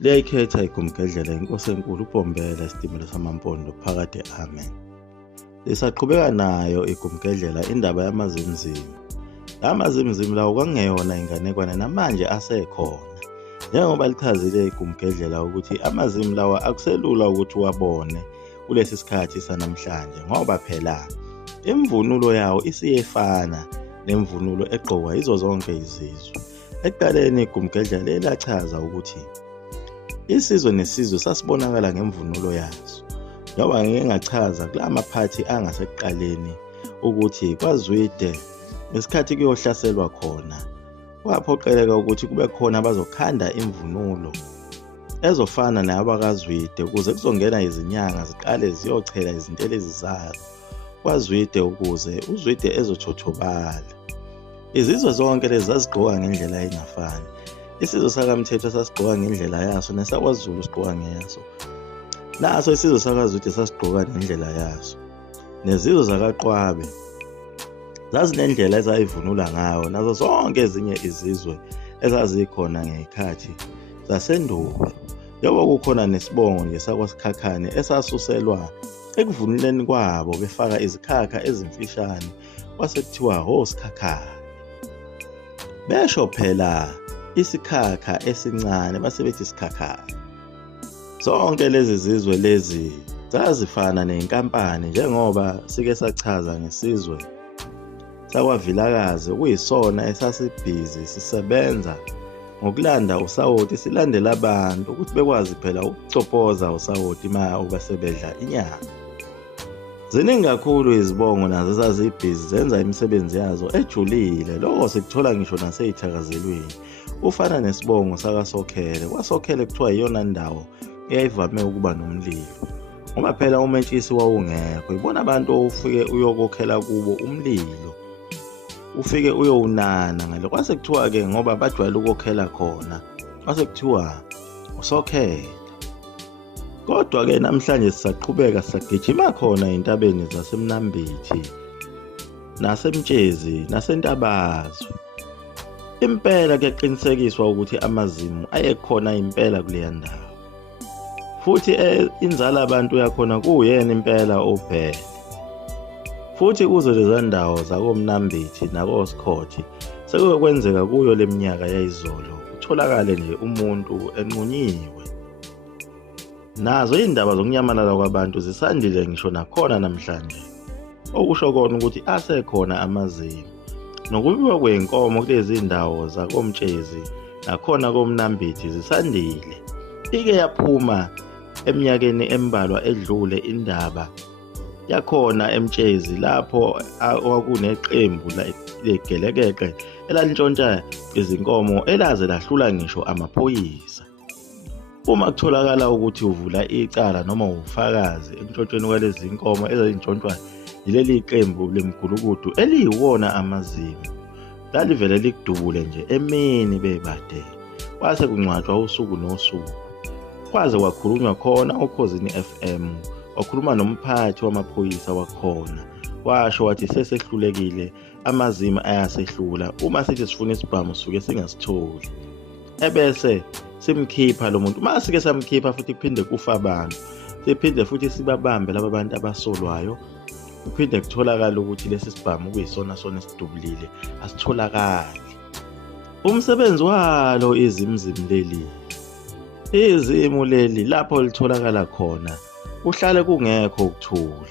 liyayikhetha igumgedlela inkosi enkulu uBombela isitimela samampondo phakade amen. Lisaqhubeka nayo igumgedlela indaba yamazimuzimu. Amazimuzimu lawo kwakungeyona inganekwane namanje asekhona. Njengoba lichazile igumgedlela ukuthi amazimu lawa akuselula ukuthi uwabone kulesi sikhathi sanamhlanje ngoba phela imvunulo yawo isiyefana nemvunulo egqokwa yizo zonke izizwe. Ekuqaleni igumgedlela elachaza ukuthi isizwe nesizwe sasibonakala ngemvunulo yaso. Njengoba ngike ngachaza kula maphathi angasekuqaleni ukuthi kwaZwide ngesikhathi kuyohlaselwa khona kwaphoqeleka ukuthi kube khona abazokhanda imvunulo ezofana nabakaZwide ukuze kuzongena izinyanga ziqale ziyochela izintelezi zazo kwaZwide ukuze uZwide ezothothobala. Izizwe zonke lezi zazigqoka ngendlela engafani. Isizwe sakaMthetho sasigqoka ngendlela yaso nesakwaZulu sigqoka ngeyaso. Naso isizwe sakaZwide sasigqoka ngendlela yaso. Nezizwe zakaqwabe zazinendlela ezayivunula ngayo nazo zonke ezinye izizwe ezazikhona ngekhathi zasendulo. Njengoba kukhona nesibongo nje sakwaSikhakhane esasuselwa ekuvunuleni kwabo befaka izikhakha ezimfishane kwasekuthiwa hoSikhakhane. Besho phela isikhakha esincane basebethi isikhakhane. Zonke lezi zizwe lezi zazifana nenkampani njengoba sike sachaza ngesizwe sakwaVilakazi kuyisona esasibhizi sisebenza ngokulanda usawoti silandela abantu ukuthi bekwazi phela ukucopoza usawoti ma ubasebedla inyama. Ziningi kakhulu izibongo nazo zazibhizi zenza imisebenzi yazo ejulile. Lokho sikuthola ngisho naseyithakazelweni. Ufana nesibongo sakaSokhele. KwaSokhele kuthiwa iyona ndawo eyayivame ukuba nomlilo. Ngoba phela umentshisi wawungekho. Ibona abantu ufike uyokokhela kubo umlilo. Ufike uyowunana ngale. Kwase kuthiwa ke ngoba bajwayele ukokhela khona. Kwase kuthiwa uSokhele. Kodwa ke namhlanje sisaqhubeka sagijima khona entabeni zaseMnambithi naseMtshezi naseNtabazwe. Impela kuyaqinisekiswa ukuthi amazimu ayekhona impela kuleya ndawo. Futhi inzala abantu yakhona kuyena impela ophele. Futhi kuzo lezi ndawo zakoMnambithi nakoSikhothi sekuyokwenzeka kuyo leminyaka yayizolo utholakale nje umuntu enqunyiwe. Nazo indaba zokunyamalala kwabantu zisandile ngisho nakhona namhlanje. Okusho kona ukuthi asekhona amazimu. Nokubiwa kwenkomo kulezi ndawo zakoMtshezi nakhona koMnambithi zisandile. Ike yaphuma eminyakeni embalwa edlule indaba yakhona eMtshezi lapho kwakuneqembu legelekeke elalintshontsha izinkomo elaze lahlula ngisho amaphoyisa. Uma kutholakala ukuthi uvula icala noma ufakazi emtshontshweni kwalezi inkomo ezazintshontshwa yileli qembu lemgulukudu eliyiwona amazimu, lalivele likudubule nje emini bebade. Kwase kungcwatshwa usuku nosuku. Kwaze kwakhulunywa khona uKhosini FM, wakhuluma nomphathi wamaphoyisa wakhona. Washo wathi sesehlulekile, amazimu ayasehlula. Uma sithi sifuna isibhamu suke singasitholi. Ebese simkhipha lo muntu. Masike samkhipha futhi kuphinde kufa abantu. Siphinde futhi sibabambe laba bantu abasolwayo. Kuphinde kutholakala ukuthi lesi sibhamu kuyisona sona esidubulile asitholakali. Umsebenzi walo izimzimu leli. Izimu leli lapho litholakala khona kuhlale kungekho ukuthula.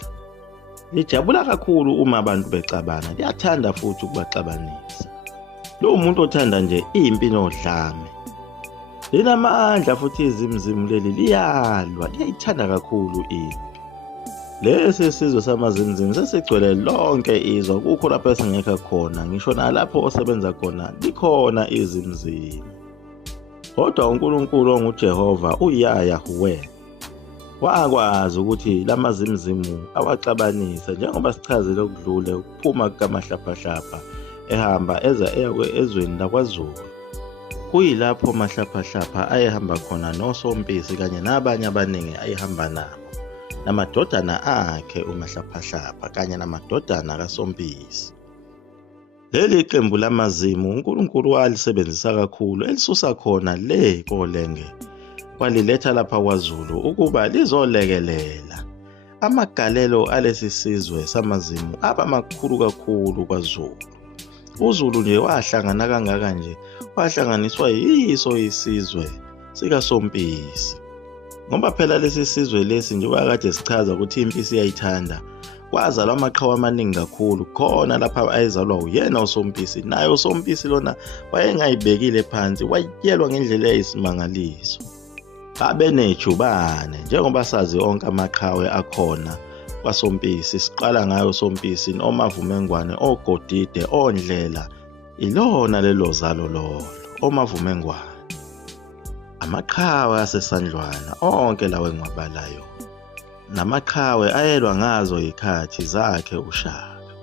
Lijabula kakhulu uma abantu becabana. Liyathanda futhi ukubaxabanisa. Lo muntu othanda nje impi nodlame. Linamandla futhi izimzimu leli liyalwa, liyayithanda kakhulu impi. Lesi sizwe samazimuzimu sesigcwele lonke izwe. Kukho lapho esingekho khona ngisho nalapho osebenza khona likhona izimzimu. Kodwa uNkulunkulu onguJehova uYahweh wakwazi ukuthi lamazimuzimu awaxabanisa njengoba sichazile okudlule ukuphuma kamahlapahlapha ehamba eza ezweni lakwaZulu. Kuyilapho mahlapahlapha ayehamba khona nosompisi kanye nabanye abaningi ayehamba nabo namadodana akhe umahlapahlapha kanye namadodana kasompisi. Leli qembu lamazimu uNkulunkulu walisebenzisa kakhulu elisusa khona le kolenge waliletha lapha kwaZulu ukuba lizolekelela. Amagalelo alesi sizwe samazimu aba makhulu kakhulu kwaZulu. UZulu nje wahlangana kangaka nje, wahlanganiswa yiso isizwe sikaSompisi. Ngoba phela lesi sizwe lesi njengoba kade sichaza ukuthi impisi iyayithanda, kwazalwa amaqhawe amaningi kakhulu. Khona lapha ayezalwa uyena uSompisi, naye uSompisi lona wayengayibekile phansi, wayelwa ngendlela eyisimangaliso. Babe nejubane njengoba sazi onke amaqhawe akhona kwaSompisi. Siqala ngayo uSompisi, oMavumengwane, oGodide, oNdlela, ilona lelo zalo lolo oMavumengwane. Amaqhawe asesandlwana onke lawo engwabalayo, namaqhawe ayelwa ngazo ikhathi zakhe uShaka.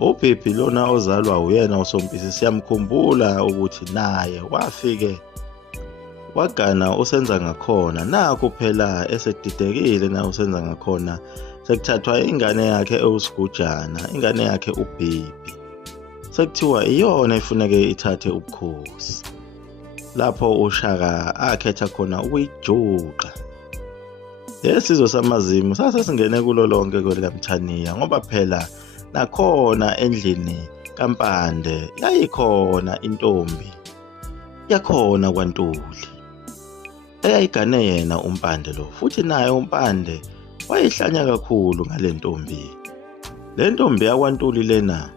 Ubhibhi lona ozalwa uyena uSompisi, siyamkhumbula ukuthi naye wafike wagana usenza ngakhona. Nakho phela esedidekile na usenza ngakhona, sekuthathwa ingane yakhe ewusigujana, ingane yakhe uBhibhi, sekuthiwa iyona ifuneke ithathe ubukhosi. Lapho uShaka akhetha khona ukuyijuqa. Lesizwe samazimu sasesingene kulo lonke kwelikaMthaniya, ngoba phela nakhona endlini kaMpande yayikhona intombi yakhona kwaNtuli eyayigane yena uMpande lo, futhi naye uMpande wayihlanya kakhulu ngale ntombi. Le ntombi yakwaNtuli lena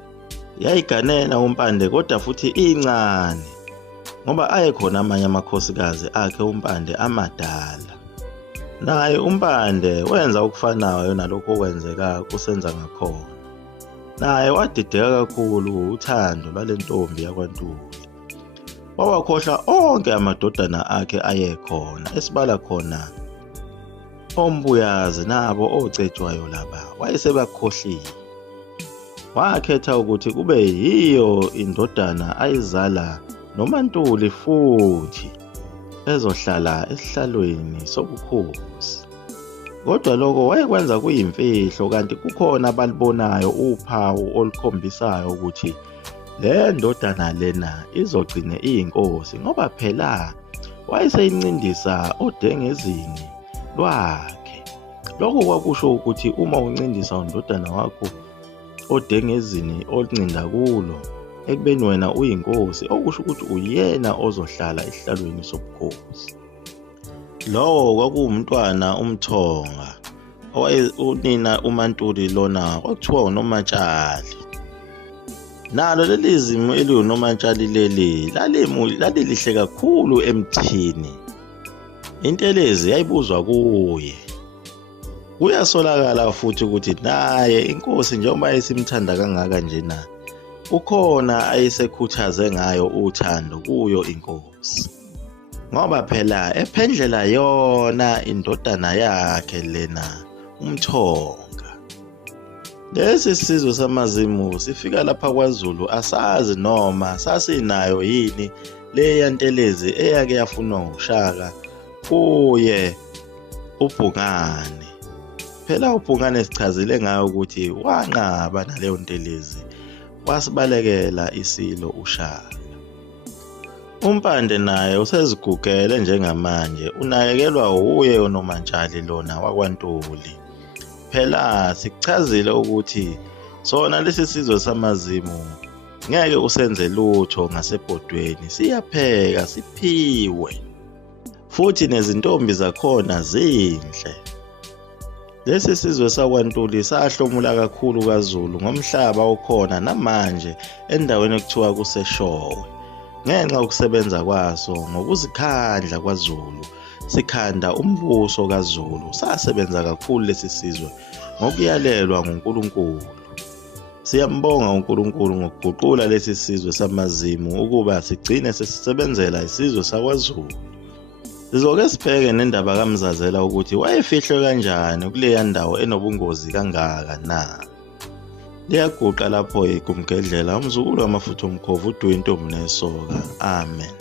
yayiganena uMpande, kodwa futhi incane ngoba ayekhona amanye amakhosikazi akhe uMpande amadala. Naye uMpande wenza okufanayo nalokho okwenzeka kusenza ngakhona. Naye wadideka kakhulu uthando lwale ntombi yakwaNtuli. Wawakhohlwa onke amadodana akhe ayekhona, esibala khona oMbuyazi nabo ocetshwayo laba wayesebakhohlile. Wakhetha ukuthi kube yiyo indodana ayizala noMaNtuli futhi ezohlala esihlalweni sobukhosi. Kodwa lokho wayekwenza kuyimfihlo, kanti kukhona abalibonayo uphawu olukhombisayo ukuthi le ndodana lena izogcine iyinkosi, ngoba phela wayeseyincindisa odengezini lwakhe. Lokho kwakusho ukuthi uma uncindisa undodana wakho odengezini olincinda kulo ekubeni wena uyinkosi, okusho ukuthi uyena ozohlala esihlalweni sobukhosi. Lowo kwakuwumntwana umthonga unina uMaNtuli lona kwakuthiwa uNomatshali. Nalo leli zimo eliwuNomatshali leli lalilihle kakhulu emthini. Intelezi yayibuzwa kuye. Kuyasolakala futhi ukuthi naye inkosi njengoba esimthanda kangaka njena, ukhona ayisekhuthaze ngayo uthando kuyo inkosi, ngoba phela ephendlela yona indodana yakhe lena uMthonga. Lesi sizwe samazimu sifika lapha kwaZulu, asazi noma sasinayo yini le yantelezi eyake yafunwa uShaka kuye uBhungane. Phela uBhungane sichazile ngayo ukuthi wanqaba naleyo ntelezi, wasibalekela isilo uShaka. uMpande naye usezigugele njengamanje, unakekelwa uye uNomatshali lona wakwaNtuli. Phela sikuchazile ukuthi sona lesi sizwe samazimu ngeke usenze lutho ngasebhodweni, siyapheka siphiwe, futhi nezintombi zakhona zinhle. Lesi sizwe sakwaNtuli sahlomula kakhulu kwaZulu ngomhlaba okhona namanje endaweni ekuthiwa kuseShowe, ngenxa yokusebenza kwaso ngokuzikhandla kwaZulu. Sikhanda umbuso kaZulu, sasebenza kakhulu lesi sizwe ngokuyalelwa nguNkulunkulu. Siyambonga uNkulunkulu ngokuguqula lesi sizwe samazimu ukuba sigcine sesisebenzela isizwe sakwaZulu. Sizoke sibheke nendaba kaMzazela ukuthi wayefihlwe kanjani kuleya ndawo enobungozi kangaka na. Liyaguqa lapho igumgedlela umzukulu wamafutha omkhovu uDwinto Mnesoka. Amen.